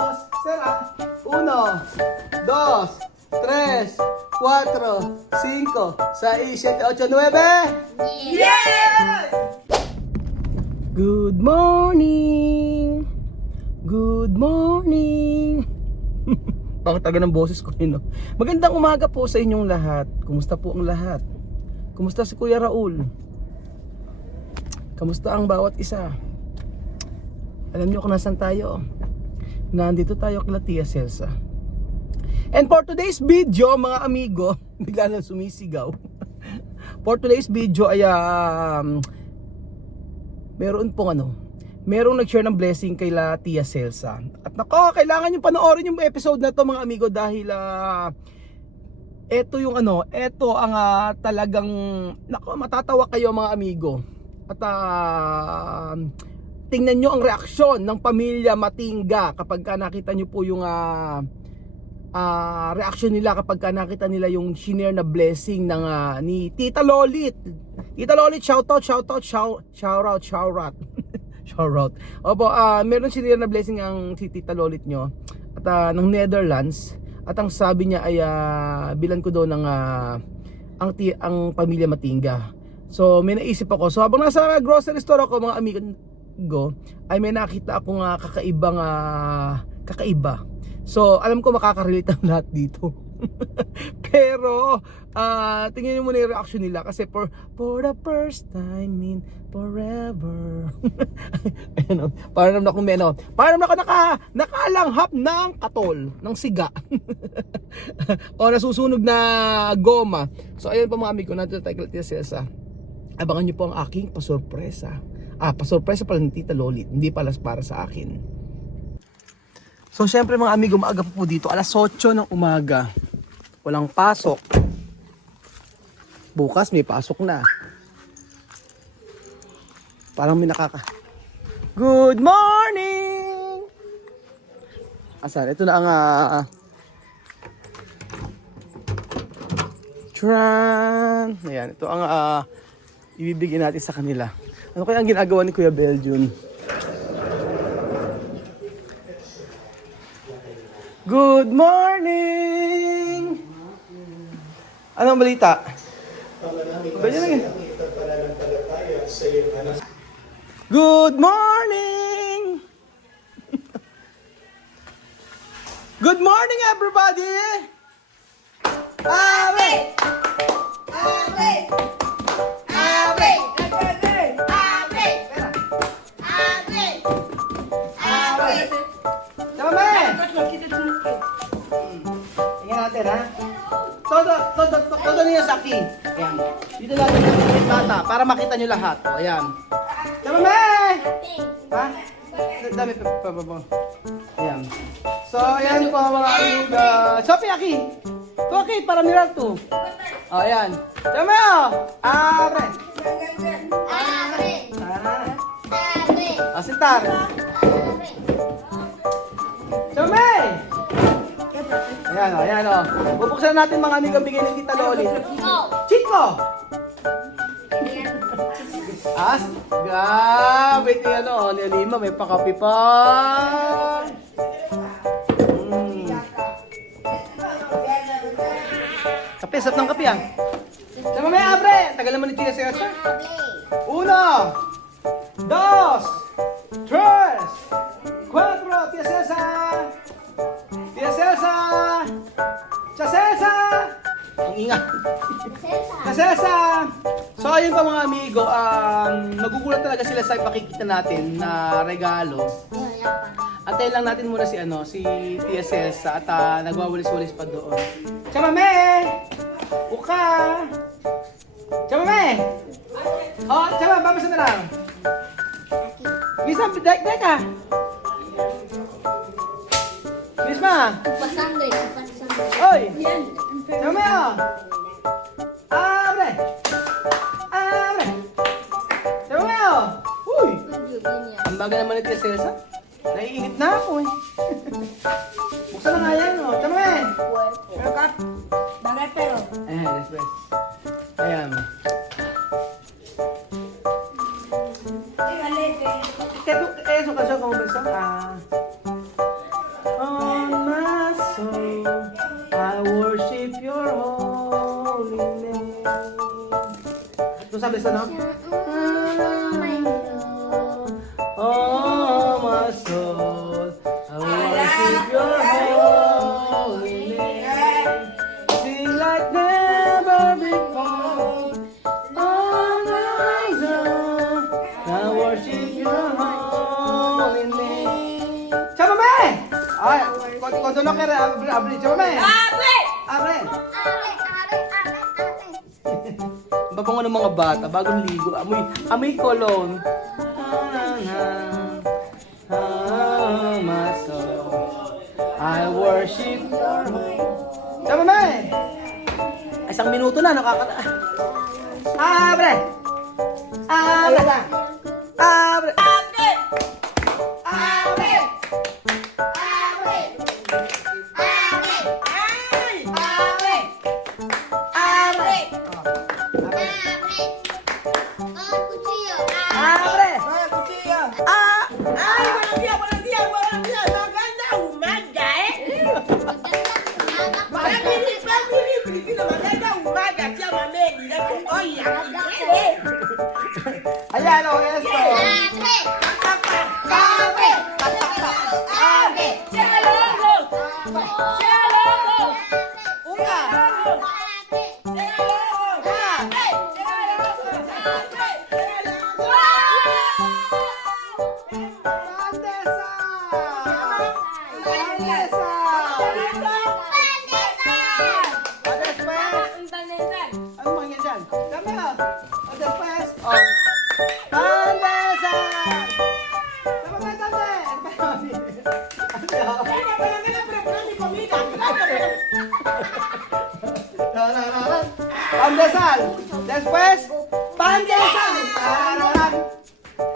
Vamos! Será? 1, 2, 3, 4, 5, 6, 7, 8, 9. Yes! Good morning! Good morning! Bakit taga ng boses ko yun, no? Magandang umaga po sa inyong lahat. Kumusta po ang lahat? Kumusta si Kuya Raul? Kamusta ang bawat isa? Alam niyo kung nasan tayo? Nandito tayo kay Tia Celsa. And for today's video, mga amigo, bigla na sumisigaw. For today's video ay merong nag-share ng blessing kay Tia Celsa. At nako, kailangan yung panoorin yung episode na to, mga amigo, dahil ito ang talagang nako, matatawa kayo, mga amigo. At tingnan nyo ang reaksyon ng pamilya Matingga kapag nakita nyo po yung reaksyon nila kapag nakita nila yung shinare na blessing ng ni Tita Lolit. Tita Lolit, shoutout. Shoutout. Opo, meron shinare na blessing ang si Tita Lolit nyo at ng Netherlands. At ang sabi niya ay bilan ko daw ng ang pamilya Matingga. So may naisip ako. So habang nasa grocery store ako, mga amigo, ay may nakita akong kakaiba. So alam ko makaka-relate ang lahat dito. Pero tingnan niyo muna yung reaction nila kasi for the first time in forever. Ayun, parang naman ako nakalanghap ng katol, ng siga. O nasusunog na goma. So ayun po, mga amigo, nandito tayo kay Tia Celsa. Abangan niyo po ang aking pasurpresa. Pasurpresa pala ni Tita Lolit, hindi pala para sa akin. So syempre, mga amigo, maaga po dito, alas 8 ng umaga. Walang pasok. Bukas may pasok na. Parang may Good morning! Asan? Ito na ang Tran! Ayan, ito ang ibibigay natin sa kanila. Ano kaya ang ginagawa ni Kuya Belgium? Good morning! Anong balita? Good morning! Good morning, everybody! Ave! Ave! Ave! Tingnan natin, ha? Todo niya sa akin. Ayan. Dito natin yung bata para makita nyo lahat. O, ayan. Tama, May! Ha? Dami pa. Ayan. So, ayan po, mga amiga. Sophie, Aki! Ito, Aki, para mirar to. O, ayan. Tama, o! Abre! Asintar! May! Ayan o. Bubuksan natin, mga amigang bigay ng Tita Lolit. Chico! Grabe ito yan o. Lima, may pakapi pa. Kape, sap ng kape, Sama, may abre! Tagal naman ni Tia Celsa. 1, 2, 3, 4, Tia Celsa! Tia Celsa! Tia Celsa! Ang ingat! Tia Celsa! So ayun pa, mga amigo, magugulat talaga sila sa ipakikita natin na regalo. Antayin lang natin muna si Tia Celsa at nagwawalis-walis pa doon. Chamame! Uka! Chamame! Oh, Chama, babasa na lang. Bisa, dek ka. Bisma. Pasangay. Oy. Chama mo. Abre. Chama mo. Uy. Ang baga naman ni Tia Celsa. Naiinit na ako eh. Buksan na nga yan, oh. Chama mo. Pero kat, bagay pero. Yes. Ayan. Eso ka siya kung bisa. sabi sa no? Oh, my soul, I worship your holy name. Sing like never before. Oh, my soul, I worship your holy name. Chamame! Ay, konto no kere abri chamame. Abre. Babango ng mga bata, bagong ligo, amoy cologne. My soul, I worship your holy. Sama mo Isang minuto na, nakakata. Abre! Abre! Abre! Abre! Ayan o, esto. Ano mangyayari dyan? Tama na. O, después. O. Pandesal! Tama ba, tama? Pandesal. Después, pandesal. Tarararan.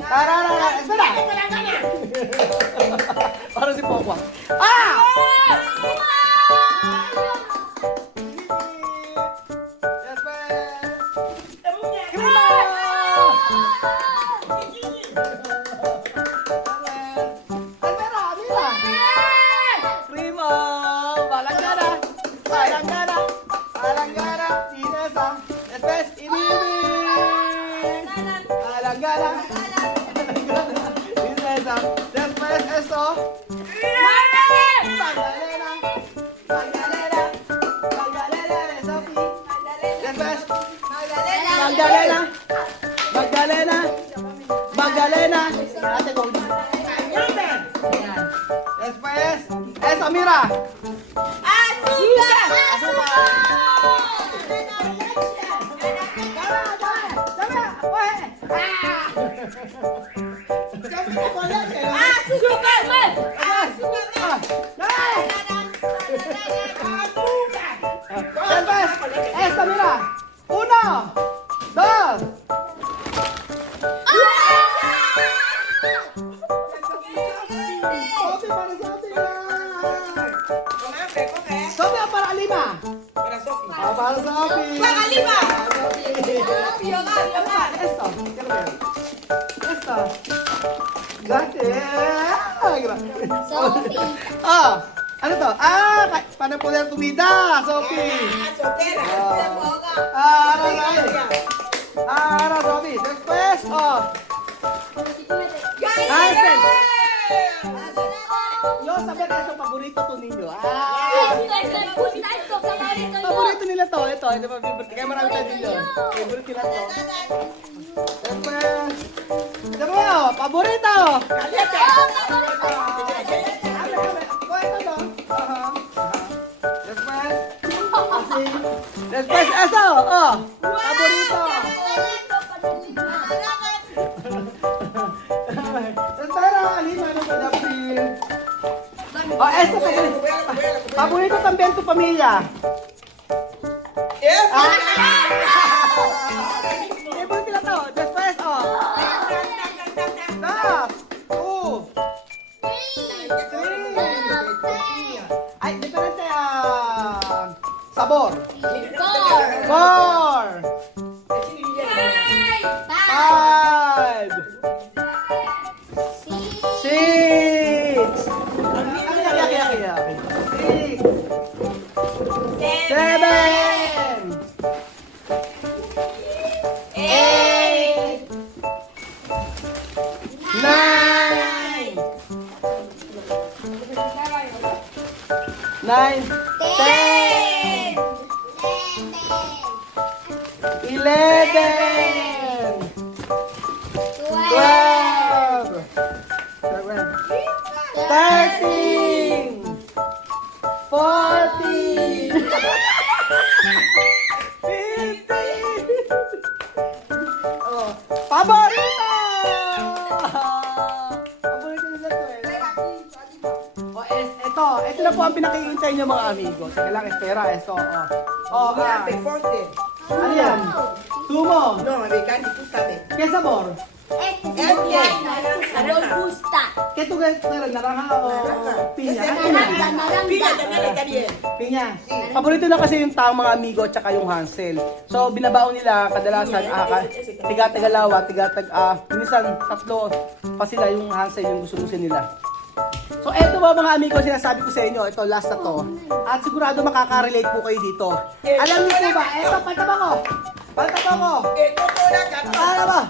Tarararan. Espera. Para si Pokwa. Ah! Primo, Balangara, Balangara, Balangara, Inesa, después Inibig, Balangara, Inesa, después esto, Magdalena, Magdalena, Magdalena de Sophie, después Magdalena, Magdalena, Magdalena, Ate Goldie. Después, eso, mira. Azúcar. Después, esto, mira. 1, 2. Sophie, para Sophie lang. Sophie, para Alima. Para Sophie. Para Alima. Sophie. Esto, quiero ver. Esto. Gracias. Sophie. Oh, ano to? Para poder tumida, Sophie. Ahora, Sophie. Ahora, Sophie. Después, oh. Hansel. Yo sabía que es paborito to ninyo. Paborito nila to. Ito, favorite. Kaya marami tayo dito. Favorite nila to. Después, ito mo, paborito. Ito no. Después, así. Después, eso. Oh, paborito. Espera, Alima, no puede abrir. Oh, esto paborito también tu familia. Favorite nila to. Después, oh. Stop. 2, 3. Ay, diferente sabor. 4, 5, 6. Okay. 7, 8. 9, 10, 11, 12, 13, 14, 15. Oh, paborito! Paborito nila to eh. Oh, ito na po ang pinakihintay niyo mga amigo. Sige lang, espera, esto. Oh, ano yan? Tumo. ¿Qué sabor? Sabor gusta. ¿Qué tú quieres? ¿Naranja o piña? Piña. Paborito na kasi yung taong mga amigo at saka yung Hansel. So, binabaon nila kadalasan, tiga-tagalawa, minsan tatlo pa sila yung Hansel yung gusto nila. So, eto ba mga amigo, sinasabi ko sa inyo, ito last na to. At sigurado makaka-relate po kayo dito. Alam niyo po ba, eto, paltaba ko. Ano ba?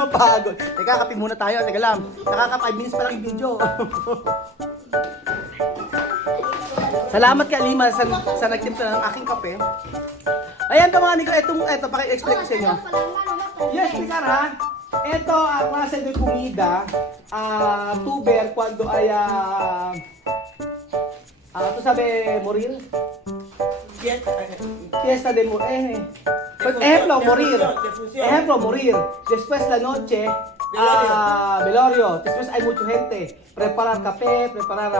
Mapagod. Teka, kape muna tayo. Teka lang. Nakaka 5 minutes pa lang yung video. Salamat kay Alima sa nagtimpla ng aking kape. Ayan mga amigo, eto paki-explain ko sa inyo. Yes, Picar ha. Ito ang klase de comida, tuber cuando ay tú sabe morir? Fiesta de morir. Ejemplo, morir. Después la noche, velorio. Después hay mucha gente. Preparar café, preparar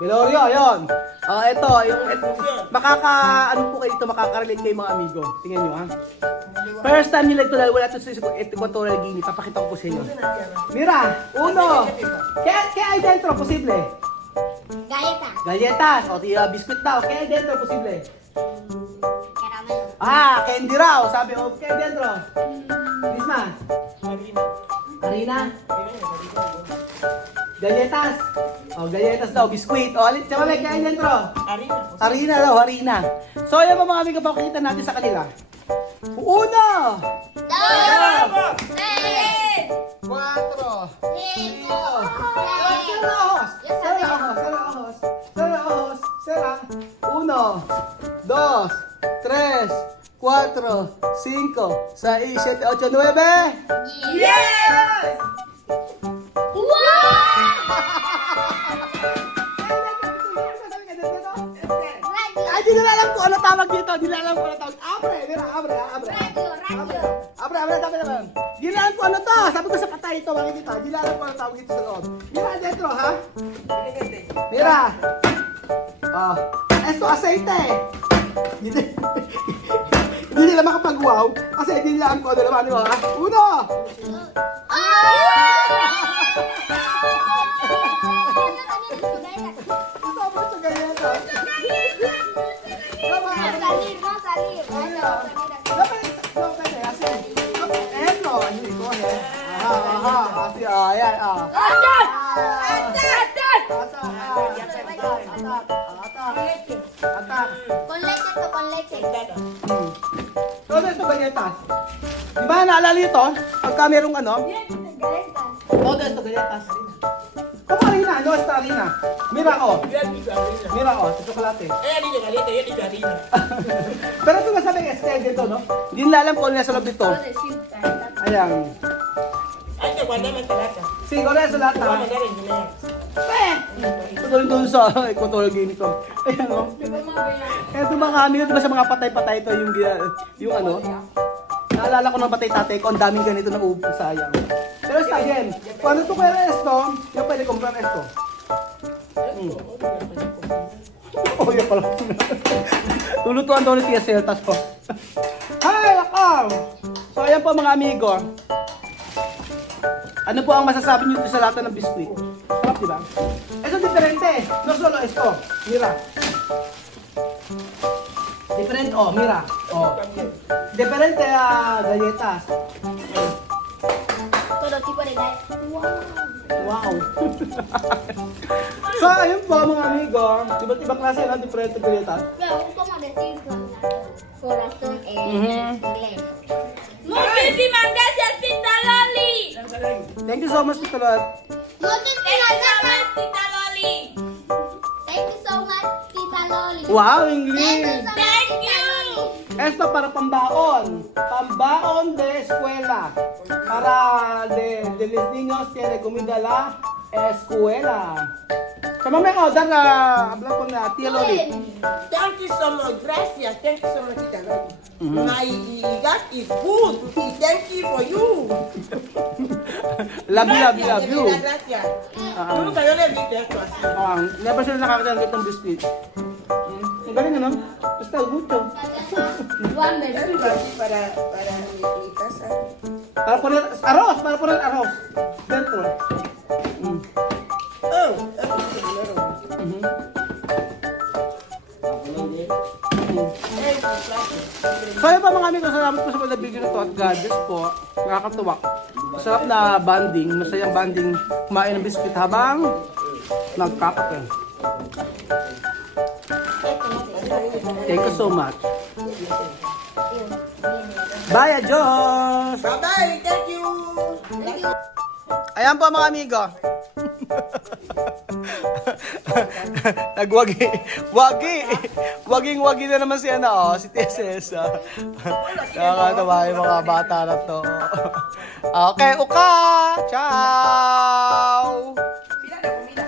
velorio, ayun. Ito, ano po kayo dito, makaka-relate kayo mga amigo. Tingnan nyo ha. First time nila ito dahil wala ito sa Equatorial Guinea. Papakita ko po sa inyo. Mira, uno. ¿Qué hay dentro? Posible. Galletas. O, biscuit daw. ¿Qué hay dentro? Posible. Candy raw. Sabi, ¿qué hay dentro? Misma. Harina. Galletas. Galletas daw. Biscuit. Alit. Tsaka may kain dentro. Harina daw. Harina. So, yan mga amigo, pakikita natin sa kanila. Uno. 2. 4. 5. Será. 1, 2, 3, 4, 5, 6, 7, 8, 9. Yes! Ay, di nila alam kung ano tawag dito. Di nila alam kung ano tawag. Abre, tabi naman. Di nila alam kung ano to. Sabi ko sa patay ito, makikita. Di nila alam kung ano tawag dito sa loob. Mira, dentro, ha? Mira. Esto, aceite. Hindi nila makapag-wow kasi hindi nila alam kung ano naman, di ba? Uno! Ito po sa ganyan to. Con leche. Todo esto galletas. Di ba naalala niyo to? Pagka merong ano? Todo esto galletas. ¿Cómo harina? No está harina. Mira, sa chocolate. Pero ito nasabi ng estel dito, no? Hindi nila alam kung ano nasa loob dito. Ayan. Siguro sa lahat ha. Ito doon sa Equatorial Guinea ko. Ayan o. Ito mga amigo, diba sa mga patay-patay ito yung ano. Naalala ko ng patay tatay ko, ang daming ganito na sayang. Pero está bien. Cuando tú quieres esto, yo puedo comprar esto. Oh, yan pala. Tulutuan daw ni Tia Celtas po. Hi, ako! So, ayan po mga amigo. Ano po ang masasabi niyo sa lata ng biskuit? Sarap, di ba? Ito diferente. No solo esto. Mira. Diferente, mira. Diferente galletas. tipo de guy. Wow. Wow! So, ayun po mga amigo. Iba't ibang klase ng diferente pilitan. Pero gusto mo decir corazón en Mhm. inglés. Muchísimas gracias, Tita Loli. Thank you so much, Tito Lot. Thank you so much, Tita Loli. Thank you so much, Tita Loli. Wow, Thank you English! so much, Thank Tita you. Loli. Esto para pambaon. Pambaon de escuela. Para de los niños tiene comida la escuela. Sa mamaya order na habla ko na Tia Loli. Thank you so much. Gracias. Thank you so much, Tita Loli. My gas is good. Thank you for you. Love you, love you, love you. Gracias. Ah, Nunca yo le dije esto así. never sila nakakita ng itong biscuit. Ang galing ano? Basta mucho. One minute. Así para mi casa. Para poner arroz, para poner arroz. Dentro. Oh, eso es primero. Mhm. So yun pa mga amigo, salamat po sa mga video na to at God bless po. Nakakatuwa. Masarap na banding, masayang banding kumain ng biscuit habang nagkakape. Thank you so much. Bye, adios! Bye-bye. Thank you. Ayan po mga amigo. Nagwagi. Waging-wagi na naman si si TSS. Nakakatawa yung mga bata na to. Okay, uka! Ciao! Mira la comida.